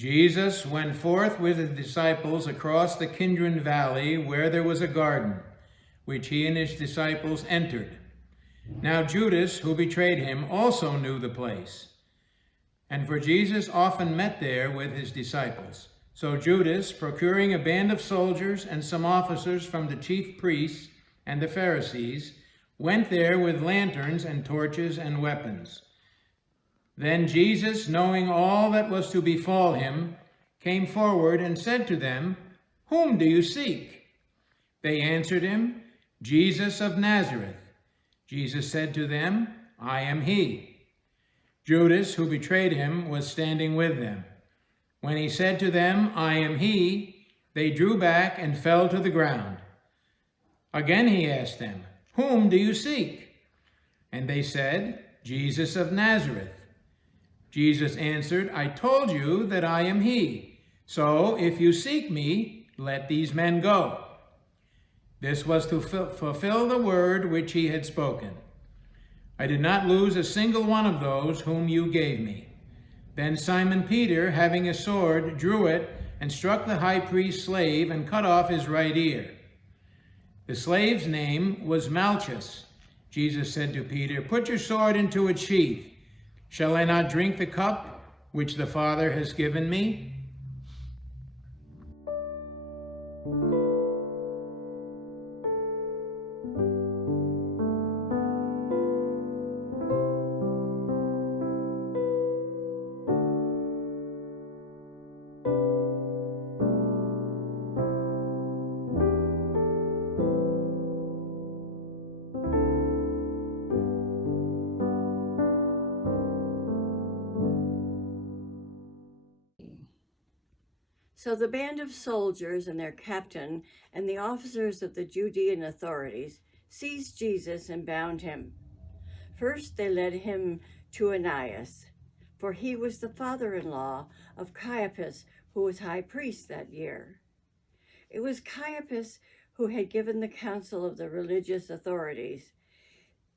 Jesus went forth with his disciples across the Kidron Valley, where there was a garden, which he and his disciples entered. Now Judas, who betrayed him, also knew the place. And for Jesus often met there with his disciples. So Judas, procuring a band of soldiers and some officers from the chief priests and the Pharisees, went there with lanterns and torches and weapons. Then Jesus, knowing all that was to befall him, came forward and said to them, "Whom do you seek?" They answered him, "Jesus of Nazareth." Jesus said to them, "I am he." Judas, who betrayed him, was standing with them. When he said to them, "I am he," they drew back and fell to the ground. Again he asked them, "Whom do you seek?" And they said, "Jesus of Nazareth." Jesus answered, "I told you that I am he. So if you seek me, let these men go." This was to fulfill the word which he had spoken. "I did not lose a single one of those whom you gave me." Then Simon Peter, having a sword, drew it and struck the high priest's slave and cut off his right ear. The slave's name was Malchus. Jesus said to Peter, "Put your sword into its sheath. Shall I not drink the cup which the Father has given me?" So the band of soldiers and their captain and the officers of the Judean authorities seized Jesus and bound him. First they led him to Annas, for he was the father-in-law of Caiaphas, who was high priest that year. It was Caiaphas who had given the counsel of the religious authorities.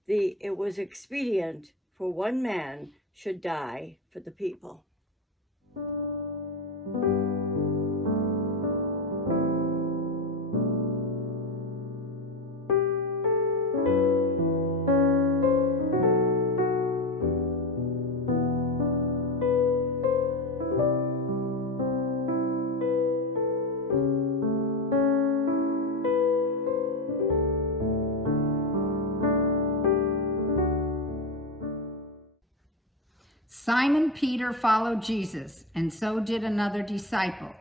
It was expedient for one man should die for the people. Simon Peter followed Jesus, and so did another disciple.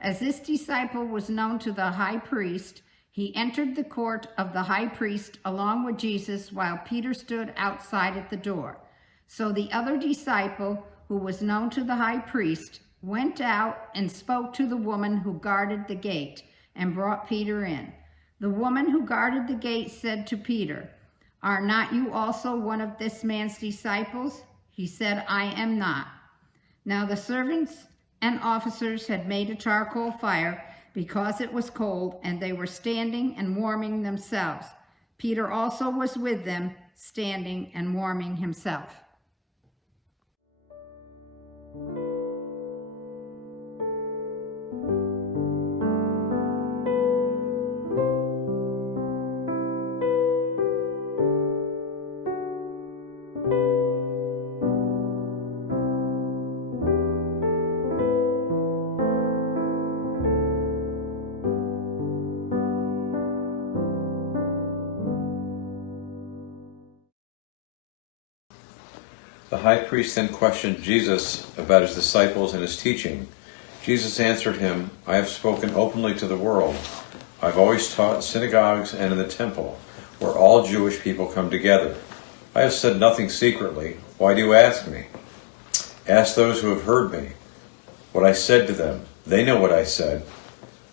As this disciple was known to the high priest, he entered the court of the high priest along with Jesus while Peter stood outside at the door. So the other disciple, who was known to the high priest, went out and spoke to the woman who guarded the gate and brought Peter in. The woman who guarded the gate said to Peter, "Are not you also one of this man's disciples?" He said, "I am not." Now the servants and officers had made a charcoal fire because it was cold, and they were standing and warming themselves. Peter also was with them, standing and warming himself. The high priest then questioned Jesus about his disciples and his teaching. Jesus answered him, "I have spoken openly to the world. I've always taught in synagogues and in the temple, where all Jewish people come together. I have said nothing secretly. Why do you ask me? Ask those who have heard me what I said to them. They know what I said."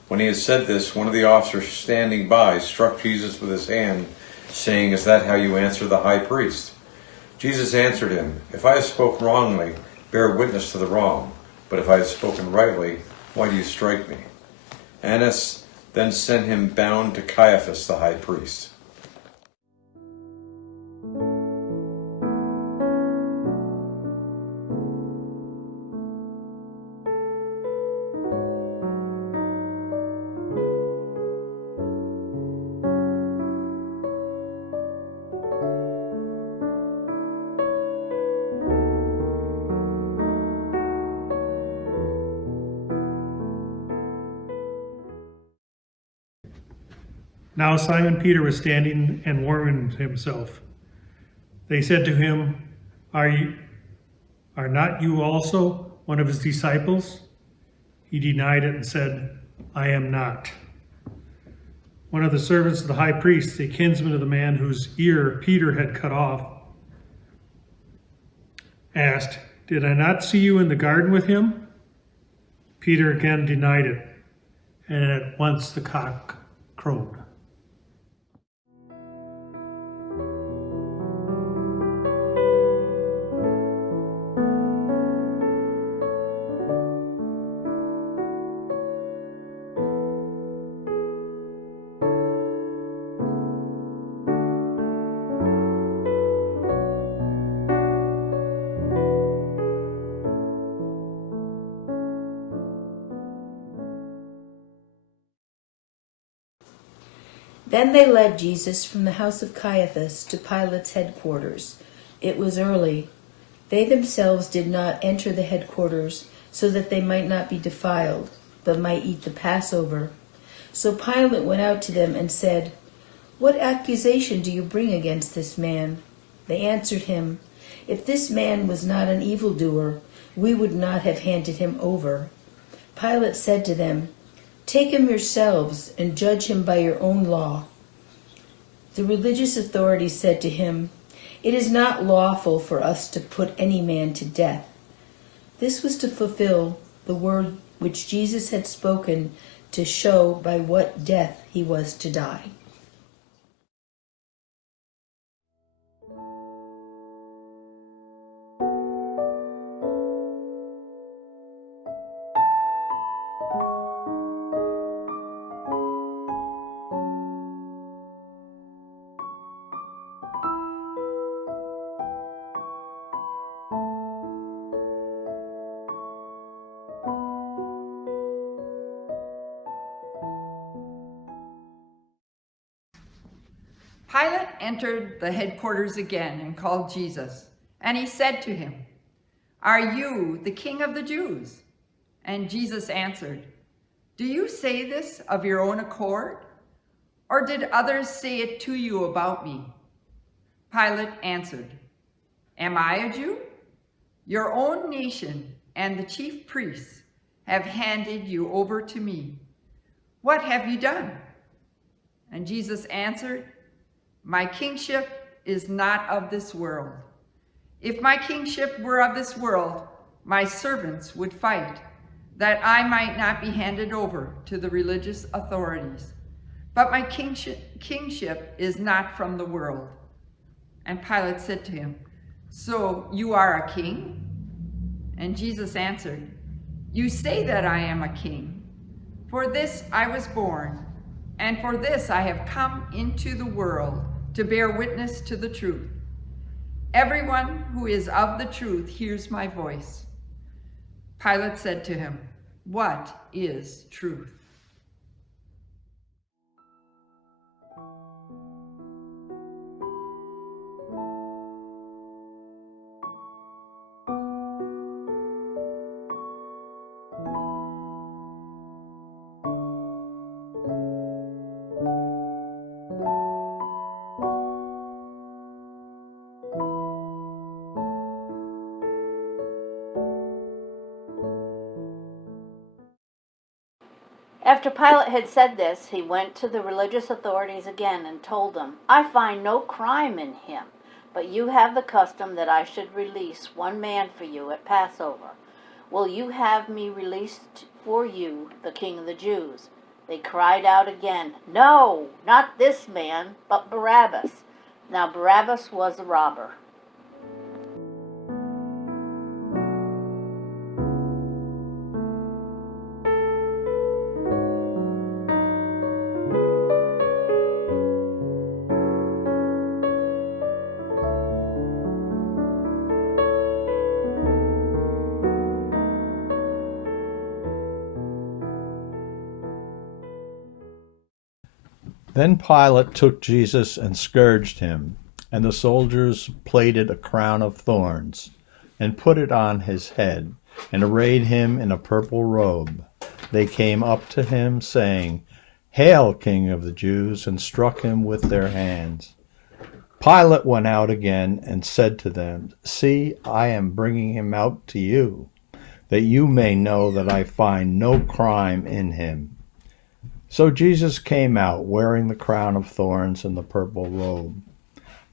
When he had said this, one of the officers standing by struck Jesus with his hand, saying, "Is that how you answer the high priest?" Jesus answered him, "If I have spoken wrongly, bear witness to the wrong. But if I have spoken rightly, why do you strike me?" Annas then sent him bound to Caiaphas the high priest. Now Simon Peter was standing and warming himself. They said to him, Are not you also one of his disciples? He denied it and said, I am not. One of the servants of the high priest, a kinsman of the man whose ear Peter had cut off, asked, Did I not see you in the garden with him? Peter again denied it, and at once the cock crowed. Then they led Jesus from the house of Caiaphas to Pilate's headquarters. It was early. They themselves did not enter the headquarters so that they might not be defiled, but might eat the Passover. So Pilate went out to them and said, What accusation do you bring against this man? They answered him, If this man was not an evildoer, we would not have handed him over. Pilate said to them, Take him yourselves and judge him by your own law. The religious authorities said to him, It is not lawful for us to put any man to death. This was to fulfill the word which Jesus had spoken to show by what death he was to die. Pilate entered the headquarters again and called Jesus, and he said to him, Are you the king of the Jews? And Jesus answered, Do you say this of your own accord, or did others say it to you about me? Pilate answered, Am I a Jew? Your own nation and the chief priests have handed you over to me. What have you done? And Jesus answered, My kingship is not of this world. If my kingship were of this world, my servants would fight, that I might not be handed over to the religious authorities. But my kingship is not from the world. And Pilate said to him, So you are a king? And Jesus answered, You say that I am a king. For this I was born, and for this I have come into the world, to bear witness to the truth. Everyone who is of the truth hears my voice. Pilate said to him, What is truth? After Pilate had said this, he went to the religious authorities again and told them, I find no crime in him, but you have the custom that I should release one man for you at Passover. Will you have me released for you, the King of the Jews? They cried out again, No, not this man, but Barabbas. Now Barabbas was a robber. Then Pilate took Jesus and scourged him, and the soldiers plaited a crown of thorns, and put it on his head, and arrayed him in a purple robe. They came up to him, saying, "Hail, King of the Jews," and struck him with their hands. Pilate went out again and said to them, "See, I am bringing him out to you, that you may know that I find no crime in him." So Jesus came out, wearing the crown of thorns and the purple robe.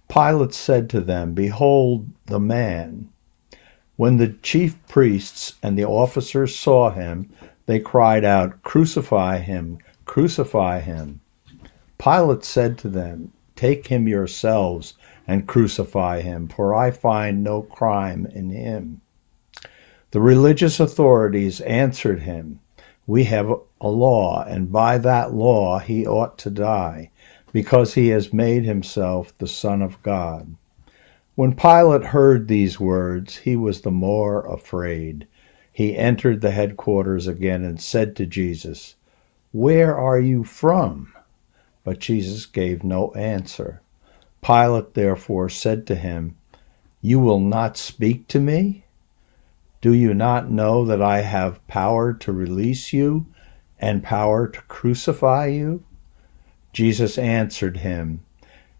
Pilate said to them, "Behold the man." When the chief priests and the officers saw him, they cried out, "Crucify him! Crucify him!" Pilate said to them, "Take him yourselves and crucify him, for I find no crime in him." The religious authorities answered him, "We have a law, and by that law he ought to die, because he has made himself the Son of God." When Pilate heard these words, he was the more afraid. He entered the headquarters again and said to Jesus, "Where are you from?" But Jesus gave no answer. Pilate therefore said to him, "You will not speak to me? Do you not know that I have power to release you and power to crucify you?" Jesus answered him,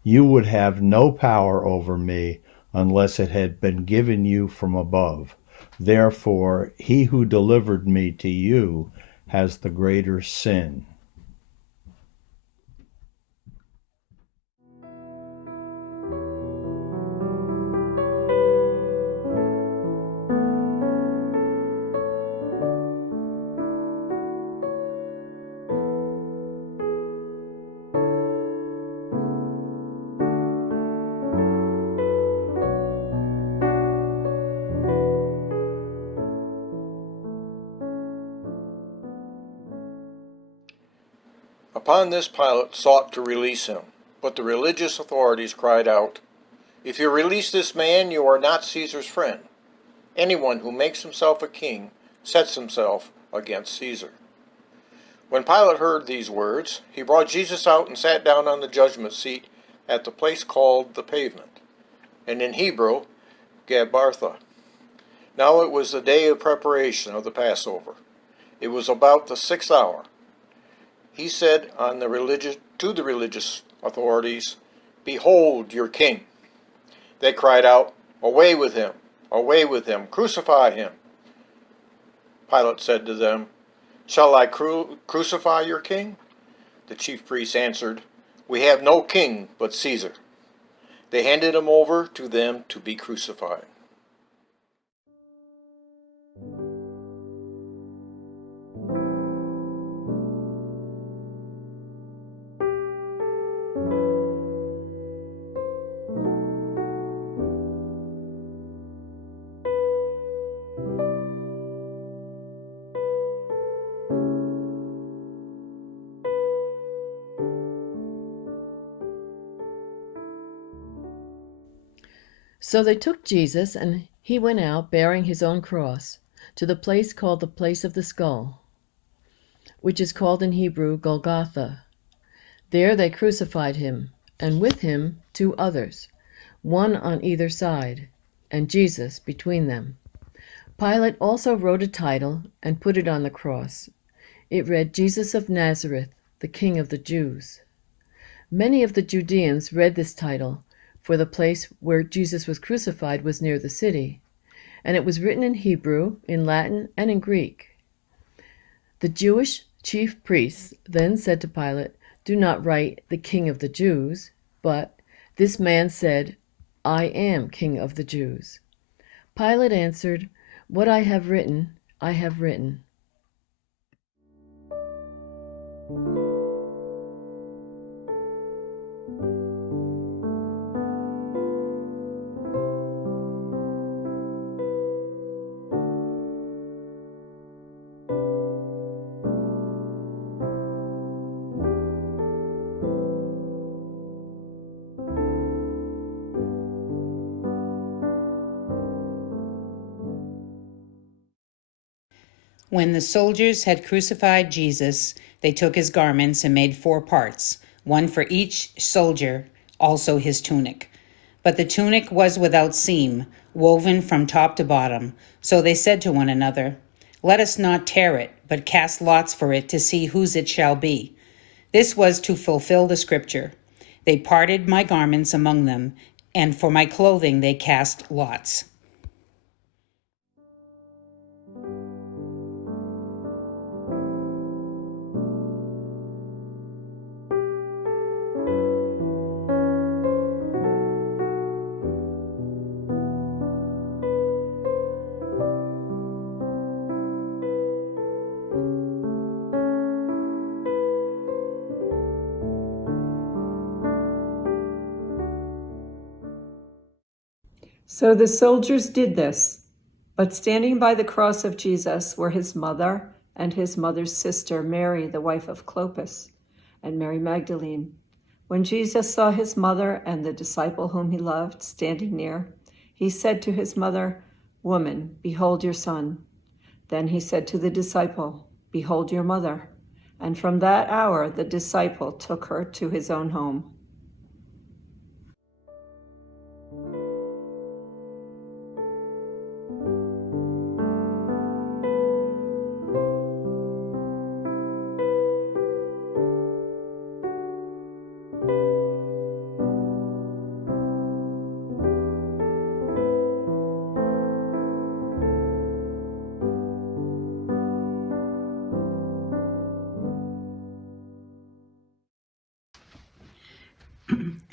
"You would have no power over me unless it had been given you from above. Therefore, he who delivered me to you has the greater sin." Upon this Pilate sought to release him, but the religious authorities cried out, "If you release this man, you are not Caesar's friend. Anyone who makes himself a king sets himself against Caesar." When Pilate heard these words, he brought Jesus out and sat down on the judgment seat at the place called the Pavement, and in Hebrew, Gabbatha. Now it was the day of preparation of the Passover. It was about the 6th hour. He said to the religious authorities, "Behold your king." They cried out, "Away with him! Away with him! Crucify him!" Pilate said to them, "Shall I crucify your king?" The chief priests answered, "We have no king but Caesar." They handed him over to them to be crucified. So they took Jesus, and he went out, bearing his own cross, to the place called the Place of the Skull, which is called in Hebrew Golgotha. There they crucified him, and with him 2 others, one on either side, and Jesus between them. Pilate also wrote a title and put it on the cross. It read, "Jesus of Nazareth, the King of the Jews." Many of the Judeans read this title, for the place where Jesus was crucified was near the city, and it was written in Hebrew, in Latin, and in Greek. The Jewish chief priests then said to Pilate, "Do not write the King of the Jews, but this man said, 'I am King of the Jews.'" Pilate answered, "What I have written, I have written." When the soldiers had crucified Jesus, they took his garments and made 4 parts, one for each soldier, also his tunic. But the tunic was without seam, woven from top to bottom. So they said to one another, "Let us not tear it, but cast lots for it to see whose it shall be." This was to fulfill the scripture. They parted my garments among them, and for my clothing they cast lots. So the soldiers did this, but standing by the cross of Jesus were his mother and his mother's sister, Mary, the wife of Clopas, and Mary Magdalene. When Jesus saw his mother and the disciple whom he loved standing near, he said to his mother, "Woman, behold your son." Then he said to the disciple, "Behold your mother." And from that hour the disciple took her to his own home.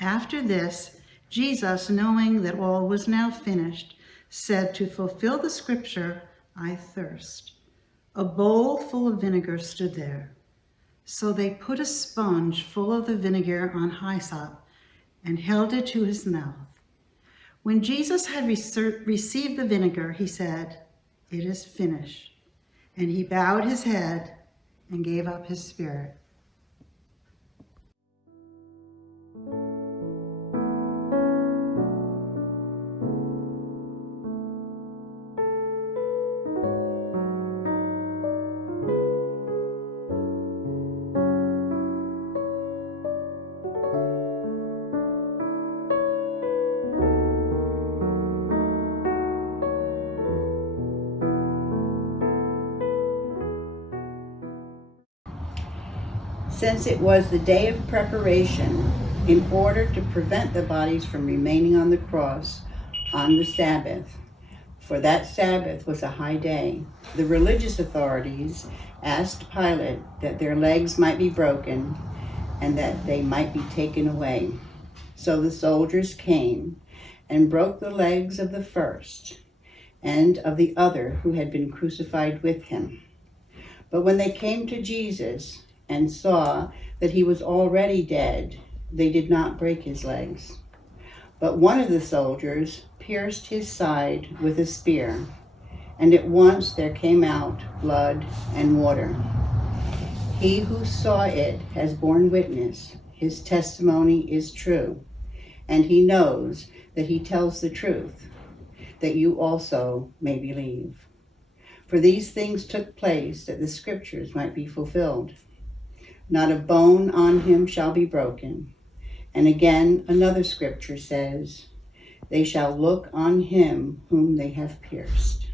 After this, Jesus, knowing that all was now finished, said, "To fulfill the scripture, I thirst." A bowl full of vinegar stood there. So they put a sponge full of the vinegar on hyssop and held it to his mouth. When Jesus had received the vinegar, he said, "It is finished." And he bowed his head and gave up his spirit. Since it was the day of preparation, in order to prevent the bodies from remaining on the cross on the Sabbath, for that Sabbath was a high day, the religious authorities asked Pilate that their legs might be broken and that they might be taken away. So the soldiers came and broke the legs of the first and of the other who had been crucified with him. But when they came to Jesus and saw that he was already dead, they did not break his legs. But one of the soldiers pierced his side with a spear, and at once there came out blood and water. He who saw it has borne witness. His testimony is true, and he knows that he tells the truth, that you also may believe. For these things took place that the scriptures might be fulfilled. Not a bone on him shall be broken. And again, another scripture says, they shall look on him whom they have pierced.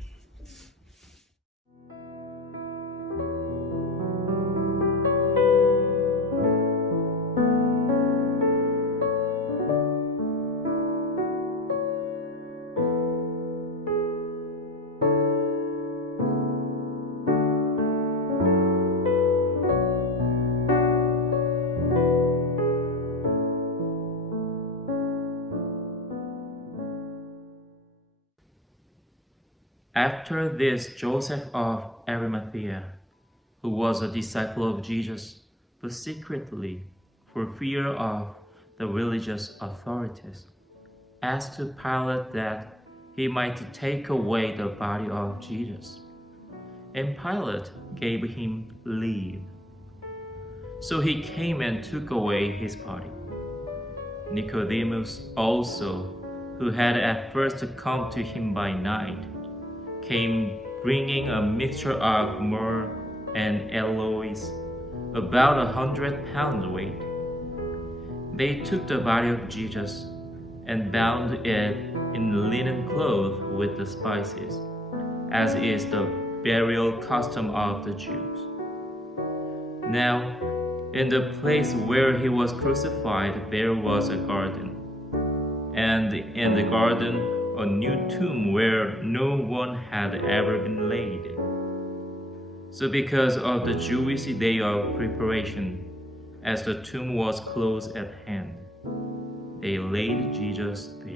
After this, Joseph of Arimathea, who was a disciple of Jesus, but secretly, for fear of the religious authorities, asked Pilate that he might take away the body of Jesus. And Pilate gave him leave. So he came and took away his body. Nicodemus also, who had at first come to him by night, came bringing a mixture of myrrh and aloes, about 100 pounds weight. They took the body of Jesus and bound it in linen cloth with the spices, as is the burial custom of the Jews. Now, In the place where he was crucified, there was a garden, and in the garden a new tomb where no one had ever been laid. So because of the Jewish day of preparation, as the tomb was close at hand, they laid Jesus there.